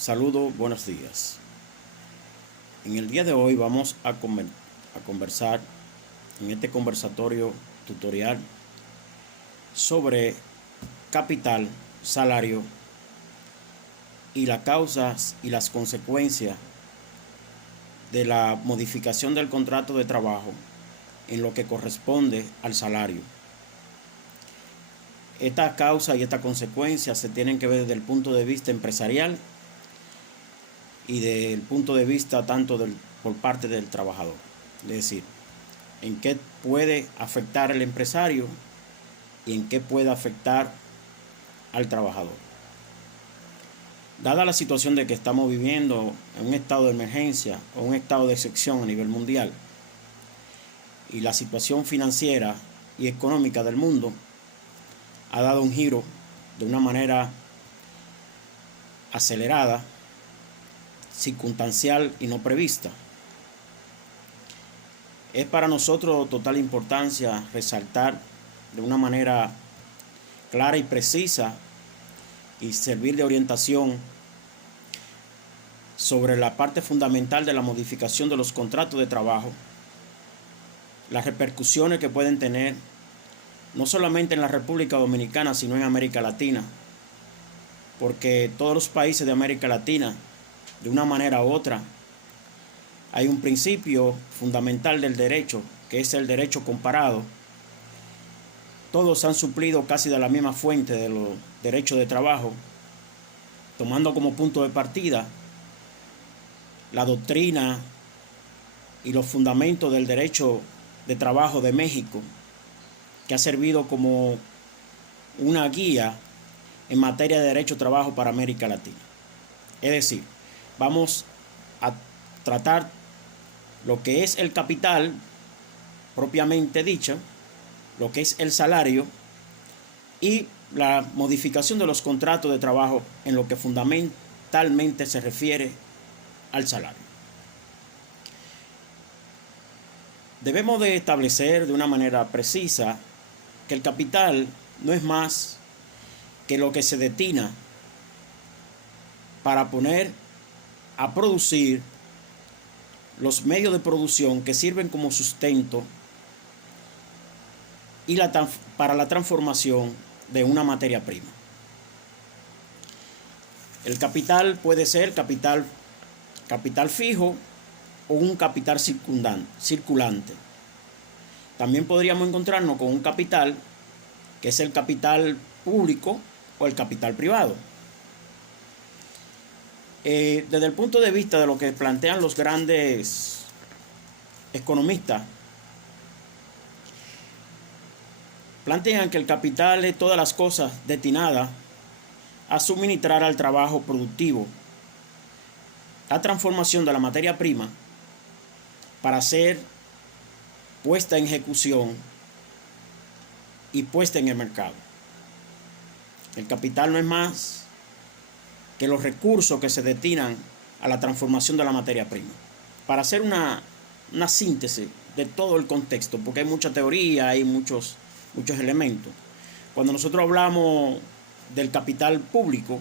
Saludos, buenos días. En el día de hoy vamos a conversar en este conversatorio tutorial sobre capital, salario y las causas y las consecuencias de la modificación del contrato de trabajo en lo que corresponde al salario. Esta causa y esta consecuencia se tienen que ver desde el punto de vista empresarial y desde el punto de vista tanto por parte del trabajador. Es decir, en qué puede afectar al empresario y en qué puede afectar al trabajador. Dada la situación de que estamos viviendo en un estado de emergencia o un estado de excepción a nivel mundial y la situación financiera y económica del mundo ha dado un giro de una manera acelerada, circunstancial y no prevista. Es para nosotros de total importancia resaltar de una manera clara y precisa y servir de orientación sobre la parte fundamental de la modificación de los contratos de trabajo, las repercusiones que pueden tener no solamente en la República Dominicana, sino en América Latina, porque todos los países de América Latina, de una manera u otra, hay un principio fundamental del derecho, que es el derecho comparado. Todos han suplido casi de la misma fuente de los derechos de trabajo, tomando como punto de partida la doctrina y los fundamentos del derecho de trabajo de México, que ha servido como una guía en materia de derecho de trabajo para América Latina. Es decir, vamos a tratar lo que es el capital propiamente dicho, lo que es el salario y la modificación de los contratos de trabajo en lo que fundamentalmente se refiere al salario. Debemos de establecer de una manera precisa que el capital no es más que lo que se destina para poner a producir los medios de producción que sirven como sustento y para la transformación de una materia prima. El capital puede ser capital fijo o un capital circulante. También podríamos encontrarnos con un capital que es el capital público o el capital privado. Desde el punto de vista de lo que plantean los grandes economistas, plantean que el capital es todas las cosas destinadas a suministrar al trabajo productivo la transformación de la materia prima para ser puesta en ejecución y puesta en el mercado. El capital no es más que los recursos que se destinan a la transformación de la materia prima. Para hacer una síntesis de todo el contexto, porque hay mucha teoría, hay muchos elementos. Cuando nosotros hablamos del capital público,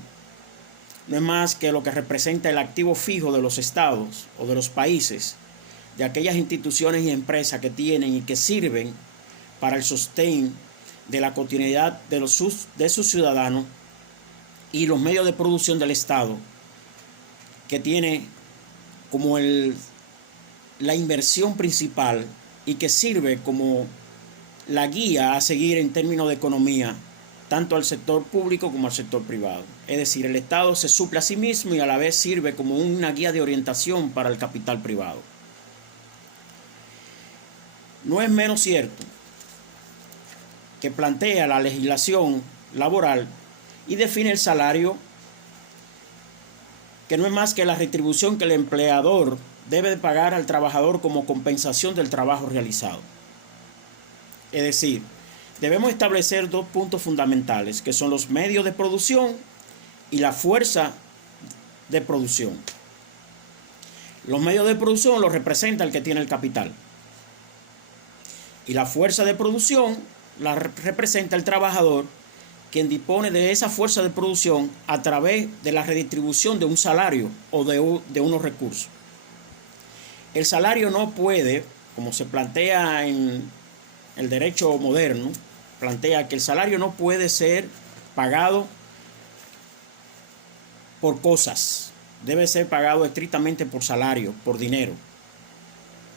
no es más que lo que representa el activo fijo de los estados o de los países, de aquellas instituciones y empresas que tienen y que sirven para el sostén de la cotidianidad de sus ciudadanos y los medios de producción del Estado, que tiene como la inversión principal y que sirve como la guía a seguir en términos de economía, tanto al sector público como al sector privado. Es decir, el Estado se suple a sí mismo y a la vez sirve como una guía de orientación para el capital privado. No es menos cierto que plantea la legislación laboral y define el salario, que no es más que la retribución que el empleador debe de pagar al trabajador como compensación del trabajo realizado. Es decir, debemos establecer dos puntos fundamentales, que son los medios de producción y la fuerza de producción. Los medios de producción los representa el que tiene el capital, y la fuerza de producción la representa el trabajador quien dispone de esa fuerza de producción a través de la redistribución de un salario o de unos recursos. El salario no puede, como se plantea en el derecho moderno, plantea que el salario no puede ser pagado por cosas, debe ser pagado estrictamente por salario, por dinero.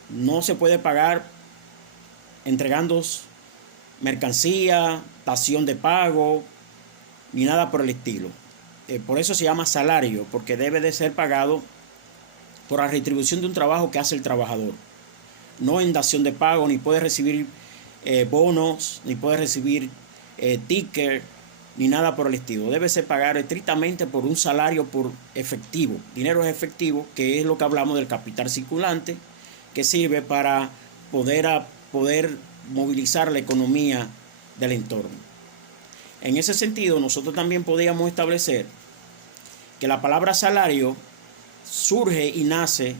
No se puede pagar entregando mercancía, dación de pago, ni nada por el estilo. Por eso se llama salario, porque debe de ser pagado por la retribución de un trabajo que hace el trabajador. No en dación de pago, ni puede recibir bonos, ni puede recibir tickets, ni nada por el estilo. Debe ser pagado estrictamente por un salario por efectivo, dinero efectivo, que es lo que hablamos del capital circulante, que sirve para poder movilizar la economía del entorno. En ese sentido, nosotros también podríamos establecer que la palabra salario surge y nace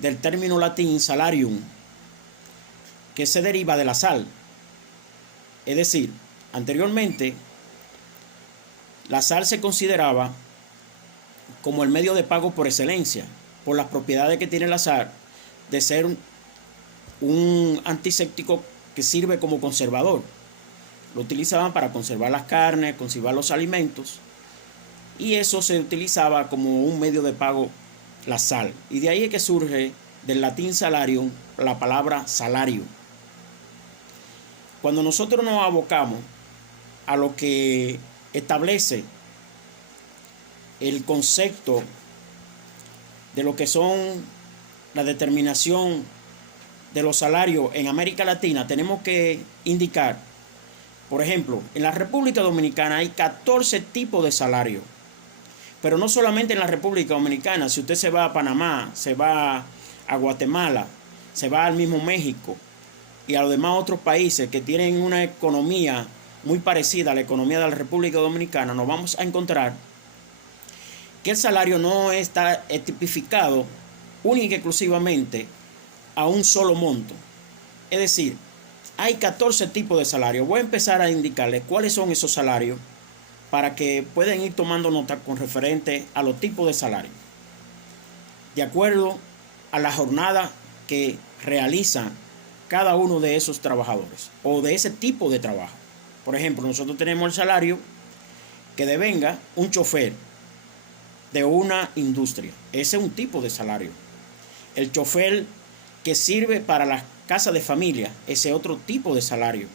del término latín salarium, que se deriva de la sal. Es decir, anteriormente la sal se consideraba como el medio de pago por excelencia, por las propiedades que tiene la sal de ser un antiséptico que sirve como conservador. Lo utilizaban para conservar las carnes, conservar los alimentos, y eso se utilizaba como un medio de pago, la sal. Y de ahí es que surge del latín salarium la palabra salario. Cuando nosotros nos abocamos a lo que establece el concepto de lo que son la determinación de los salarios en América Latina, tenemos que indicar, por ejemplo, en la República Dominicana hay 14 tipos de salarios, pero no solamente en la República Dominicana. Si usted se va a Panamá, se va a Guatemala, se va al mismo México y a los demás otros países que tienen una economía muy parecida a la economía de la República Dominicana, nos vamos a encontrar que el salario no está tipificado única y exclusivamente a un solo monto. Es decir, hay 14 tipos de salarios. Voy a empezar a indicarles cuáles son esos salarios para que puedan ir tomando nota con referente a los tipos de salarios, de acuerdo a la jornada que realizan cada uno de esos trabajadores o de ese tipo de trabajo. Por ejemplo, nosotros tenemos el salario que devenga un chofer de una industria. Ese es un tipo de salario. El chofer que sirve para las casas de familia, ese otro tipo de salario.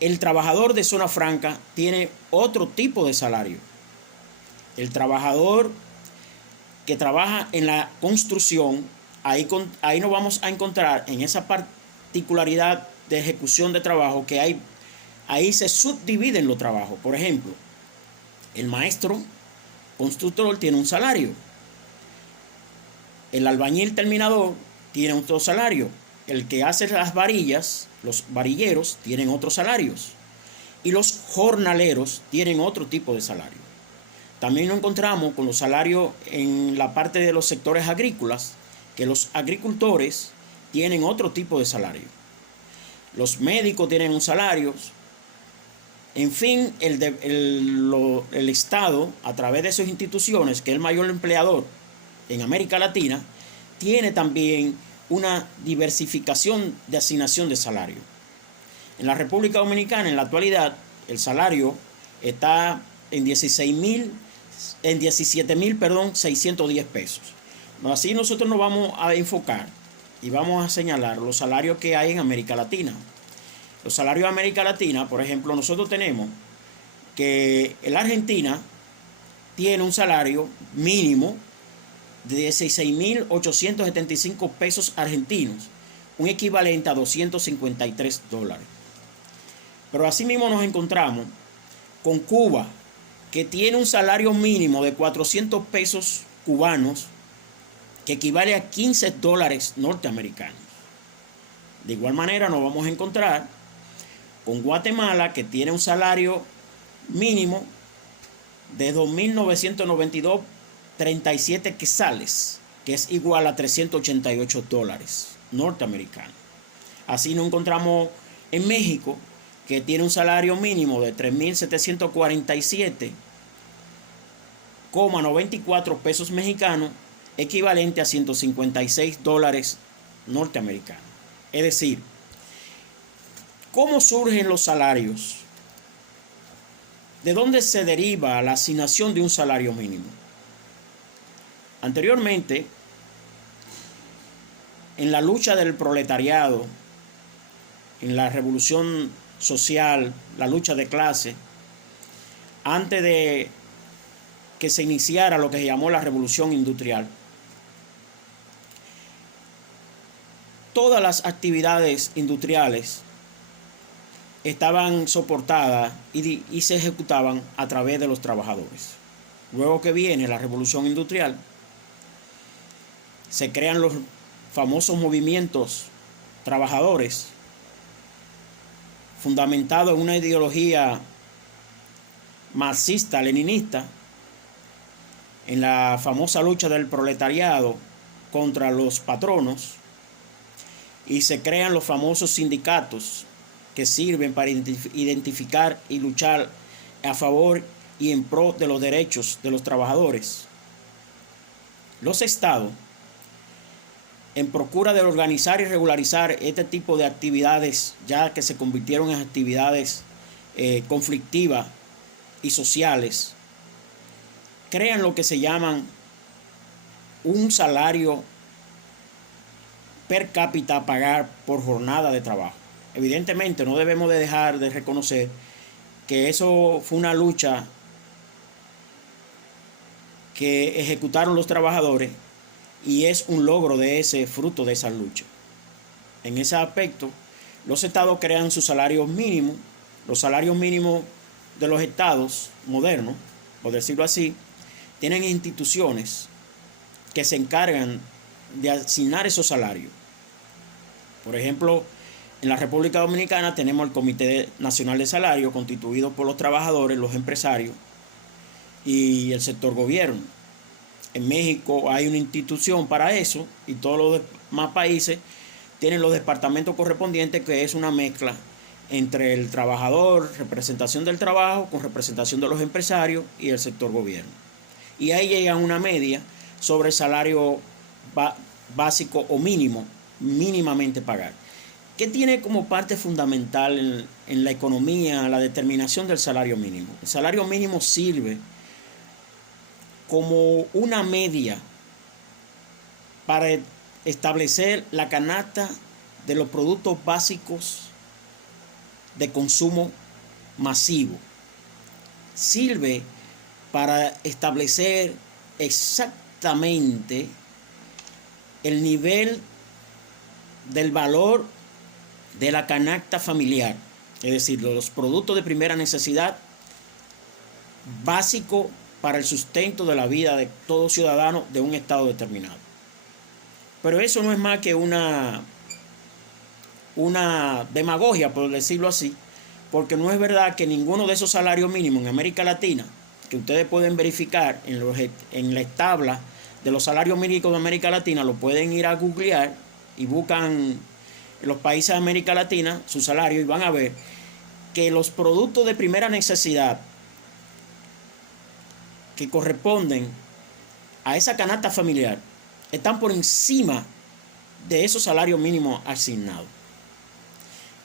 El trabajador de zona franca tiene otro tipo de salario. El trabajador que trabaja en la construcción, ahí nos vamos a encontrar en esa particularidad de ejecución de trabajo que ahí se subdividen los trabajos. Por ejemplo, el maestro constructor tiene un salario. El albañil terminador tiene otro salario. El que hace las varillas, los varilleros, tienen otros salarios. Y los jornaleros tienen otro tipo de salario. También nos encontramos con los salarios en la parte de los sectores agrícolas, que los agricultores tienen otro tipo de salario. Los médicos tienen un salario. En fin, el Estado, a través de sus instituciones, que es el mayor empleador en América Latina, tiene también una diversificación de asignación de salario. En la República Dominicana, en la actualidad, el salario está en 17.610 pesos. Así nosotros nos vamos a enfocar y vamos a señalar los salarios que hay en América Latina. Los salarios de América Latina, por ejemplo, nosotros tenemos que la Argentina tiene un salario mínimo de 16.875 pesos argentinos, un equivalente a $253. Pero asimismo nos encontramos con Cuba, que tiene un salario mínimo de 400 pesos cubanos, que equivale a $15 norteamericanos. De igual manera nos vamos a encontrar con Guatemala, que tiene un salario mínimo de 2.992.37 quetzales, que es igual a $388 norteamericanos. Así nos encontramos en México, que tiene un salario mínimo de 3.747,94 pesos mexicanos, equivalente a 156 dólares norteamericanos. Es decir, ¿cómo surgen los salarios? ¿De dónde se deriva la asignación de un salario mínimo? Anteriormente, en la lucha del proletariado, en la revolución social, la lucha de clase, antes de que se iniciara lo que se llamó la revolución industrial, todas las actividades industriales estaban soportadas y se ejecutaban a través de los trabajadores. Luego que viene la revolución industrial, se crean los famosos movimientos trabajadores, fundamentado en una ideología marxista-leninista, en la famosa lucha del proletariado contra los patronos, y se crean los famosos sindicatos que sirven para identificar y luchar a favor y en pro de los derechos de los trabajadores. Los estados, en procura de organizar y regularizar este tipo de actividades, ya que se convirtieron en actividades conflictivas y sociales, crean lo que se llaman un salario per cápita a pagar por jornada de trabajo. Evidentemente no debemos de dejar de reconocer que eso fue una lucha que ejecutaron los trabajadores y es un logro de ese fruto de esa lucha. En ese aspecto, los estados crean sus salarios mínimos. Los salarios mínimos de los estados modernos, por decirlo así, tienen instituciones que se encargan de asignar esos salarios. Por ejemplo, en la República Dominicana tenemos el Comité Nacional de Salario, constituido por los trabajadores, los empresarios y el sector gobierno. En México hay una institución para eso y todos los demás países tienen los departamentos correspondientes, que es una mezcla entre el trabajador, representación del trabajo, con representación de los empresarios y el sector gobierno. Y ahí llegan una media sobre el salario básico o mínimo, mínimamente pagar. ¿Qué tiene como parte fundamental en la economía la determinación del salario mínimo? El salario mínimo sirve como una media para establecer la canasta de los productos básicos de consumo masivo. Sirve para establecer exactamente el nivel del valor de la canasta familiar, es decir, los productos de primera necesidad básico para el sustento de la vida de todo ciudadano de un estado determinado. Pero eso no es más que una demagogia, por decirlo así, porque no es verdad que ninguno de esos salarios mínimos en América Latina, que ustedes pueden verificar en la tabla de los salarios mínimos de América Latina, lo pueden ir a googlear y buscan en los países de América Latina su salario y van a ver que los productos de primera necesidad que corresponden a esa canasta familiar están por encima de esos salarios mínimos asignados.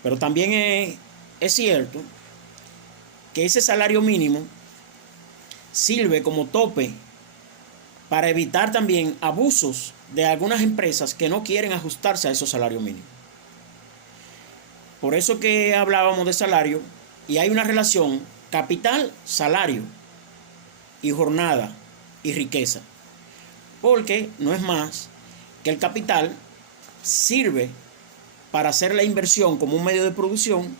Pero también es cierto que ese salario mínimo sirve como tope para evitar también abusos de algunas empresas que no quieren ajustarse a esos salarios mínimos. Por eso que hablábamos de salario, y hay una relación capital, salario, y jornada y riqueza. Porque no es más que el capital sirve para hacer la inversión como un medio de producción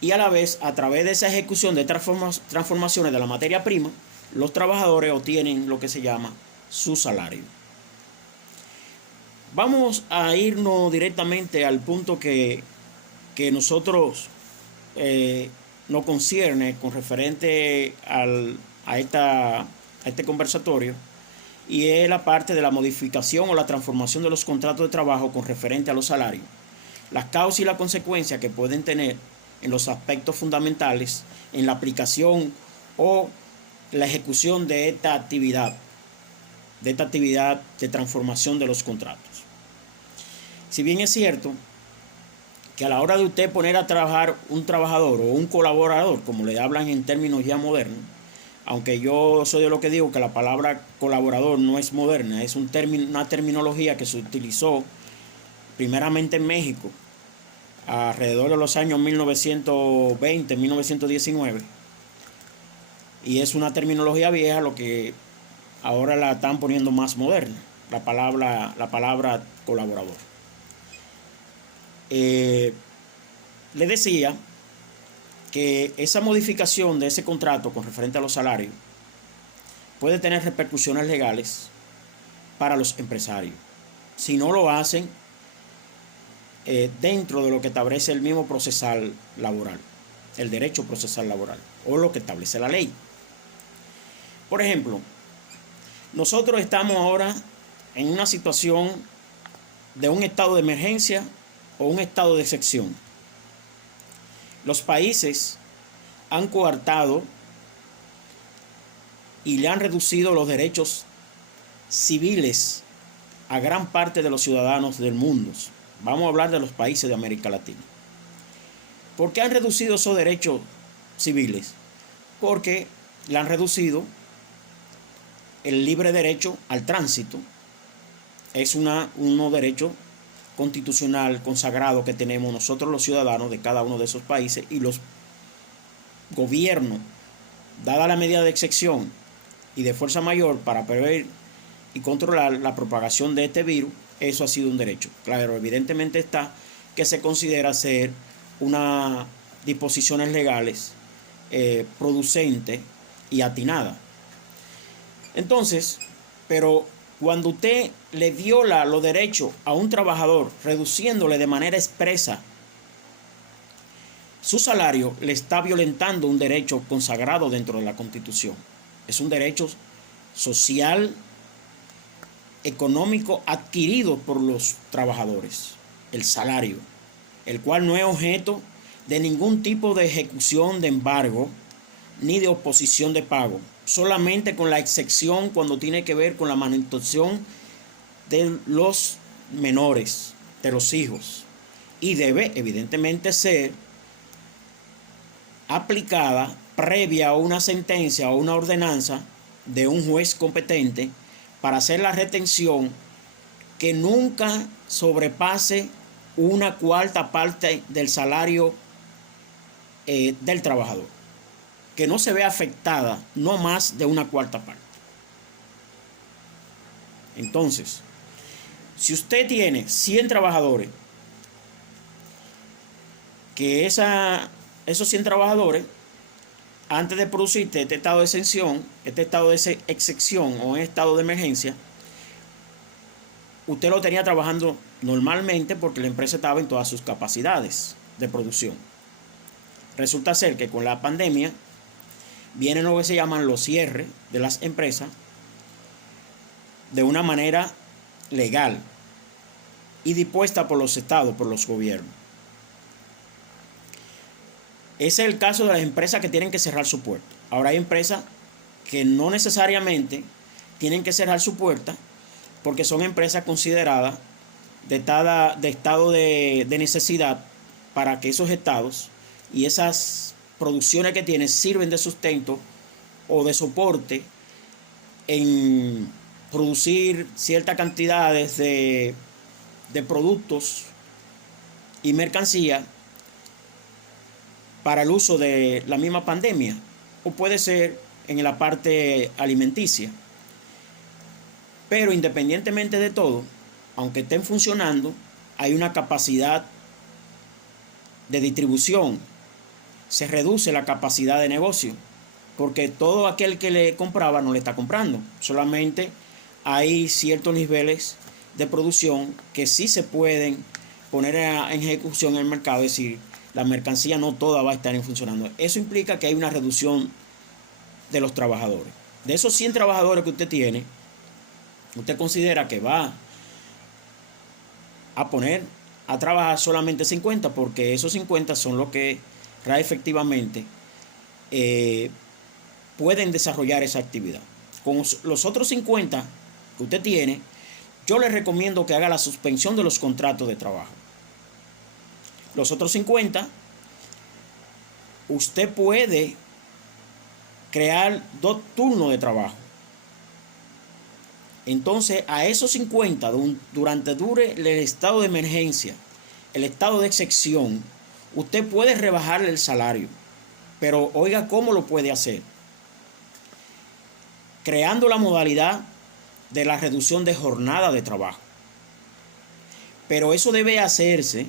y a la vez, a través de esa ejecución de transformaciones de la materia prima, los trabajadores obtienen lo que se llama su salario. Vamos a irnos directamente al punto que nosotros nos concierne con referente a este conversatorio, y es la parte de la modificación o la transformación de los contratos de trabajo con referente a los salarios, las causas y las consecuencias que pueden tener en los aspectos fundamentales en la aplicación o la ejecución de esta actividad de transformación de los contratos. Si bien es cierto que a la hora de usted poner a trabajar un trabajador o un colaborador, como le hablan en términos ya modernos, aunque yo soy de lo que digo que la palabra colaborador no es moderna, es una terminología que se utilizó primeramente en México alrededor de los años 1920, 1919, y es una terminología vieja, lo que ahora la están poniendo más moderna, la palabra colaborador. Le decía que esa modificación de ese contrato con referente a los salarios puede tener repercusiones legales para los empresarios si no lo hacen dentro de lo que establece el mismo procesal laboral, el derecho procesal laboral, o lo que establece la ley. Por ejemplo, nosotros estamos ahora en una situación de un estado de emergencia o un estado de excepción. Los países han coartado y le han reducido los derechos civiles a gran parte de los ciudadanos del mundo. Vamos a hablar de los países de América Latina. ¿Por qué han reducido esos derechos civiles? Porque le han reducido el libre derecho al tránsito. Es un derecho constitucional consagrado que tenemos nosotros los ciudadanos de cada uno de esos países, y los gobiernos, dada la medida de excepción y de fuerza mayor para prever y controlar la propagación de este virus, eso ha sido un derecho. Claro, evidentemente está que se considera ser unas disposiciones legales producentes y atinadas. Entonces, pero cuando usted le viola los derechos a un trabajador, reduciéndole de manera expresa su salario, le está violentando un derecho consagrado dentro de la Constitución. Es un derecho social, económico, adquirido por los trabajadores, el salario, el cual no es objeto de ningún tipo de ejecución de embargo ni de oposición de pago, solamente con la excepción cuando tiene que ver con la manutención de los menores, de los hijos, y debe evidentemente ser aplicada previa a una sentencia o una ordenanza de un juez competente para hacer la retención que nunca sobrepase una cuarta parte del salario del trabajador, que no se vea afectada no más de una cuarta parte. Entonces, si usted tiene 100 trabajadores, que esos 100 trabajadores, antes de producirte este estado de exención, este estado de excepción o estado de emergencia, usted lo tenía trabajando normalmente porque la empresa estaba en todas sus capacidades de producción. Resulta ser que con la pandemia vienen lo que se llaman los cierres de las empresas de una manera legal y dispuesta por los estados, por los gobiernos. Ese es el caso de las empresas que tienen que cerrar su puerta. Ahora hay empresas que no necesariamente tienen que cerrar su puerta porque son empresas consideradas de estado de necesidad, para que esos estados y esas producciones que tienen sirven de sustento o de soporte en producir ciertas cantidades de productos y mercancía para el uso de la misma pandemia, o puede ser en la parte alimenticia. Pero independientemente de todo, aunque estén funcionando, hay una capacidad de distribución, se reduce la capacidad de negocio, porque todo aquel que le compraba no le está comprando, solamente hay ciertos niveles de producción que sí se pueden poner en ejecución en el mercado, es decir, la mercancía no toda va a estar funcionando. Eso implica que hay una reducción de los trabajadores. De esos 100 trabajadores que usted tiene, usted considera que va a poner a trabajar solamente 50, porque esos 50 son los que efectivamente pueden desarrollar esa actividad. Con los otros 50 que usted tiene, yo le recomiendo que haga la suspensión de los contratos de trabajo. Los otros 50, usted puede crear 2 turnos de trabajo. Entonces, a esos 50, durante dure el estado de emergencia, el estado de excepción, usted puede rebajarle el salario. Pero oiga cómo lo puede hacer. Creando la modalidad de la reducción de jornada de trabajo. Pero eso debe hacerse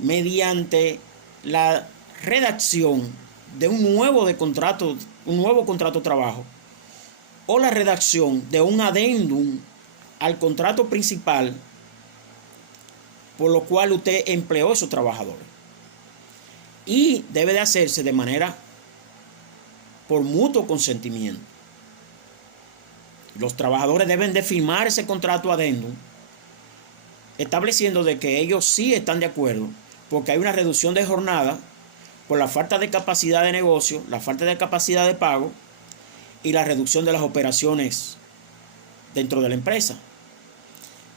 mediante la redacción de un nuevo contrato de trabajo, o la redacción de un adendum al contrato principal por lo cual usted empleó a esos trabajadores. Y debe de hacerse de manera por mutuo consentimiento. Los trabajadores deben de firmar ese contrato adendum estableciendo de que ellos sí están de acuerdo, porque hay una reducción de jornada por la falta de capacidad de negocio, la falta de capacidad de pago y la reducción de las operaciones dentro de la empresa.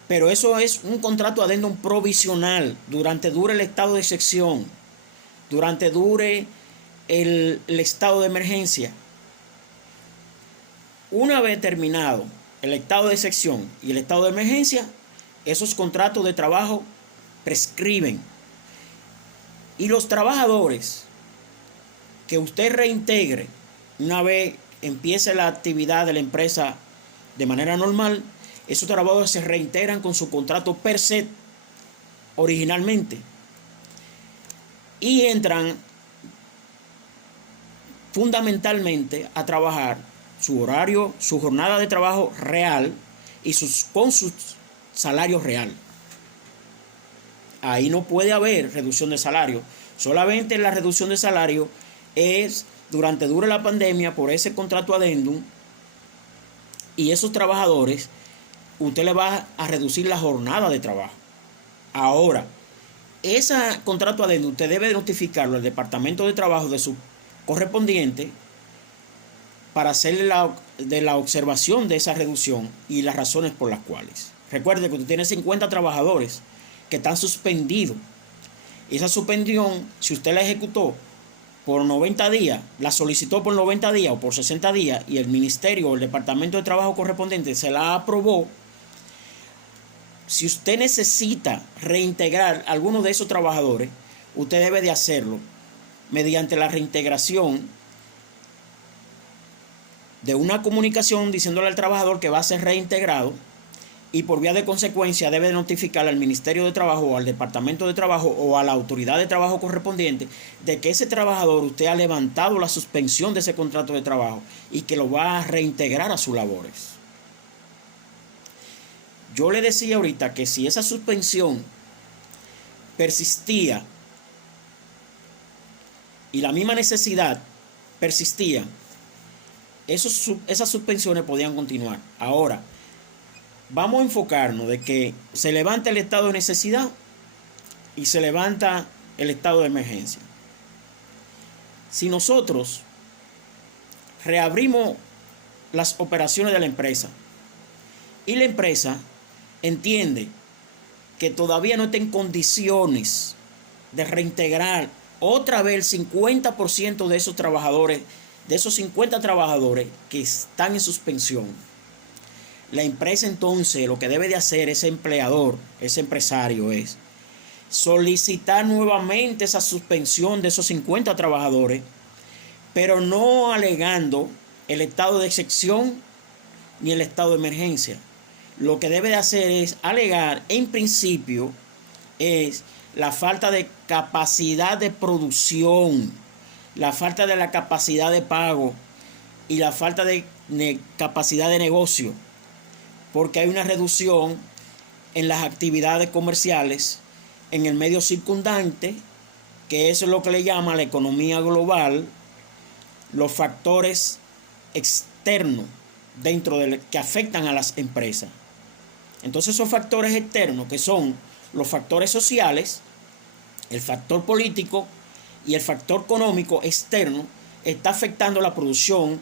Pero eso es un contrato adendum provisional durante dure el estado de excepción, durante dure el estado de emergencia. Una vez terminado el estado de excepción y el estado de emergencia, esos contratos de trabajo prescriben. Y los trabajadores que usted reintegre una vez empiece la actividad de la empresa de manera normal, esos trabajadores se reintegran con su contrato per se originalmente y entran fundamentalmente a trabajar su horario, su jornada de trabajo real y con sus salario real. Ahí no puede haber reducción de salario. Solamente la reducción de salario es durante dure la pandemia por ese contrato adendum, y esos trabajadores usted le va a reducir la jornada de trabajo. Ahora, ese contrato adendum usted debe notificarlo al departamento de trabajo de su correspondiente para hacerle la observación de esa reducción y las razones por las cuales. Recuerde que usted tiene 50 trabajadores que están suspendidos. Esa suspensión, si usted la ejecutó por 90 días, la solicitó por 90 días o por 60 días y el ministerio o el departamento de trabajo correspondiente se la aprobó, si usted necesita reintegrar a alguno de esos trabajadores, usted debe de hacerlo mediante la reintegración de una comunicación diciéndole al trabajador que va a ser reintegrado, y por vía de consecuencia debe notificar al Ministerio de Trabajo o al Departamento de Trabajo o a la autoridad de trabajo correspondiente de que ese trabajador usted ha levantado la suspensión de ese contrato de trabajo y que lo va a reintegrar a sus labores. Yo le decía ahorita que si esa suspensión persistía y la misma necesidad persistía, esas suspensiones podían continuar. Ahora, vamos a enfocarnos de que se levanta el estado de necesidad y se levanta el estado de emergencia. Si nosotros reabrimos las operaciones de la empresa y la empresa entiende que todavía no está en condiciones de reintegrar otra vez el 50% de esos trabajadores, de esos 50 trabajadores que están en suspensión, la empresa entonces lo que debe de hacer ese empleador, ese empresario, es solicitar nuevamente esa suspensión de esos 50 trabajadores, pero no alegando el estado de excepción ni el estado de emergencia. Lo que debe de hacer es alegar, en principio, es la falta de capacidad de producción, la falta de la capacidad de pago y la falta de capacidad de negocio, porque hay una reducción en las actividades comerciales en el medio circundante, que eso es lo que le llama la economía global, los factores externos que afectan a las empresas. Entonces esos factores externos, que son los factores sociales, el factor político y el factor económico externo está afectando la producción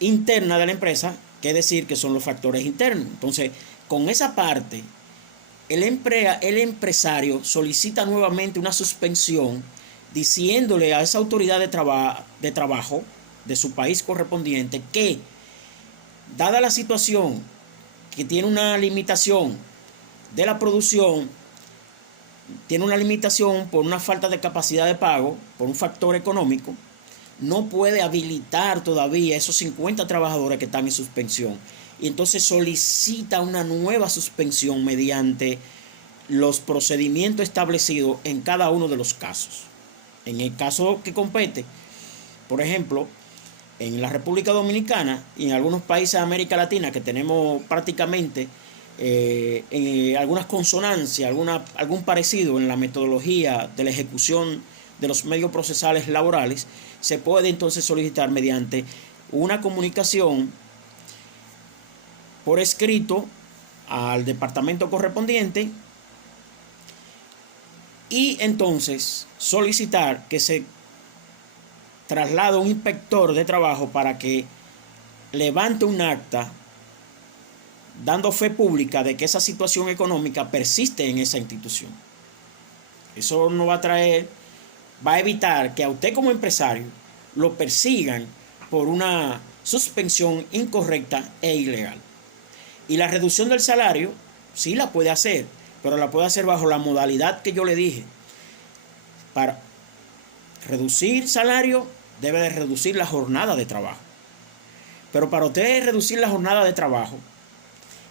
interna de la empresa, que es decir, que son los factores internos. Entonces, con esa parte, el empresario solicita nuevamente una suspensión diciéndole a esa autoridad de trabajo de su país correspondiente que, dada la situación que tiene una limitación de la producción, tiene una limitación por una falta de capacidad de pago, por un factor económico, no puede habilitar todavía esos 50 trabajadores que están en suspensión. Y entonces solicita una nueva suspensión mediante los procedimientos establecidos en cada uno de los casos. En el caso que compete, por ejemplo, en la República Dominicana y en algunos países de América Latina que tenemos prácticamente algunas consonancias, algún parecido en la metodología de la ejecución de los medios procesales laborales, se puede entonces solicitar mediante una comunicación por escrito al departamento correspondiente y entonces solicitar que se traslade un inspector de trabajo para que levante un acta dando fe pública de que esa situación económica persiste en esa institución. Eso no va a evitar que a usted como empresario lo persigan por una suspensión incorrecta e ilegal. Y la reducción del salario sí la puede hacer, pero la puede hacer bajo la modalidad que yo le dije. Para reducir salario debe de reducir la jornada de trabajo. Pero para usted reducir la jornada de trabajo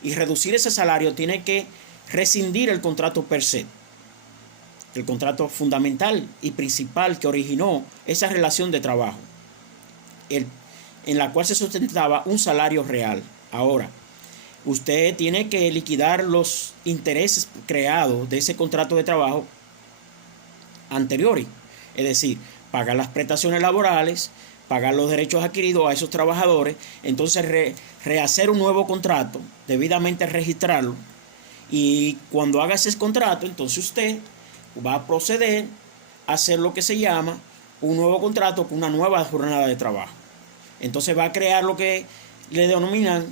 y reducir ese salario, tiene que rescindir el contrato per se, el contrato fundamental y principal que originó esa relación de trabajo, en la cual se sustentaba un salario real. Ahora, usted tiene que liquidar los intereses creados de ese contrato de trabajo anteriores, es decir, pagar las prestaciones laborales, pagar los derechos adquiridos a esos trabajadores, entonces rehacer un nuevo contrato, debidamente registrarlo, y cuando haga ese contrato, entonces usted va a proceder a hacer lo que se llama un nuevo contrato con una nueva jornada de trabajo. Entonces va a crear lo que le denominan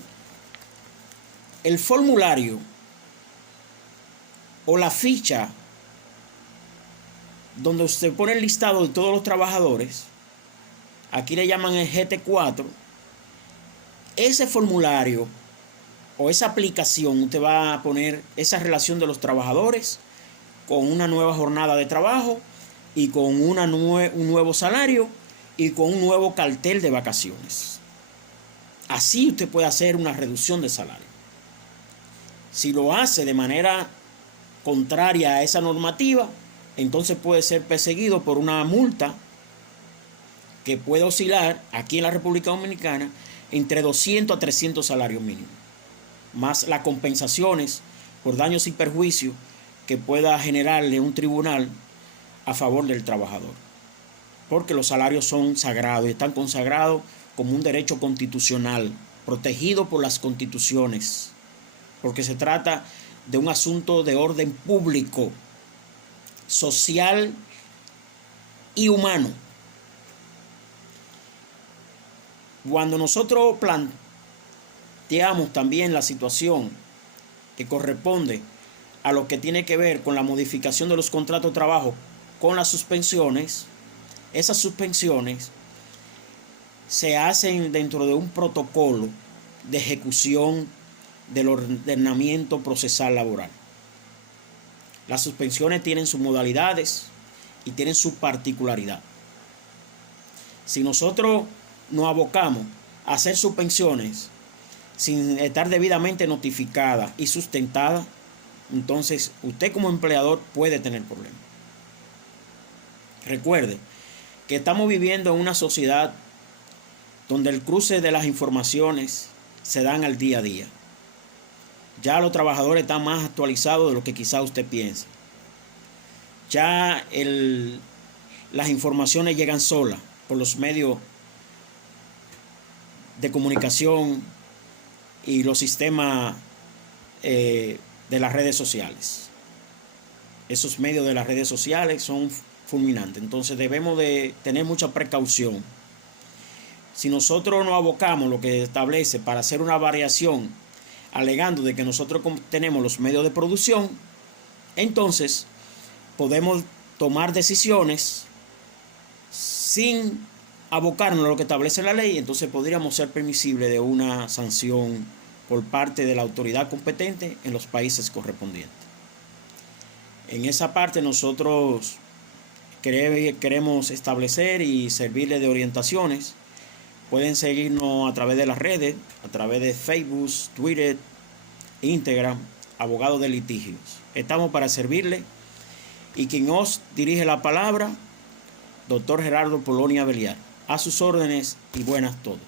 el formulario o la ficha donde usted pone el listado de todos los trabajadores. Aquí le llaman el GT4. Ese formulario o esa aplicación, usted va a poner esa relación de los trabajadores con una nueva jornada de trabajo y con un nuevo salario y con un nuevo cartel de vacaciones. Así usted puede hacer una reducción de salario. Si lo hace de manera contraria a esa normativa, entonces puede ser perseguido por una multa que puede oscilar aquí en la República Dominicana entre 200 a 300 salarios mínimos, más las compensaciones por daños y perjuicios que pueda generarle un tribunal a favor del trabajador, porque los salarios son sagrados y están consagrados como un derecho constitucional protegido por las constituciones, porque se trata de un asunto de orden público, social y humano. Cuando nosotros planteamos también la situación que corresponde a lo que tiene que ver con la modificación de los contratos de trabajo con las suspensiones, esas suspensiones se hacen dentro de un protocolo de ejecución del ordenamiento procesal laboral. Las suspensiones tienen sus modalidades y tienen su particularidad. Si nosotros nos abocamos a hacer suspensiones sin estar debidamente notificada y sustentada, entonces usted como empleador puede tener problemas. Recuerde que estamos viviendo en una sociedad donde el cruce de las informaciones se dan al día a día. Ya los trabajadores están más actualizados de lo que quizá usted piensa. Ya las informaciones llegan solas por los medios de comunicación y los sistemas de las redes sociales. Esos medios de las redes sociales son fulminante. Entonces debemos de tener mucha precaución. Si nosotros nos abocamos lo que establece para hacer una variación, alegando de que nosotros tenemos los medios de producción, entonces podemos tomar decisiones sin abocarnos a lo que establece la ley. Entonces podríamos ser permisibles de una sanción por parte de la autoridad competente en los países correspondientes. En esa parte nosotros queremos establecer y servirles de orientaciones. Pueden seguirnos a través de las redes, a través de Facebook, Twitter, Instagram, Abogados de Litigios. Estamos para servirle, y quien os dirige la palabra, doctor Gerardo Polonia Beliar. A sus órdenes y buenas todos.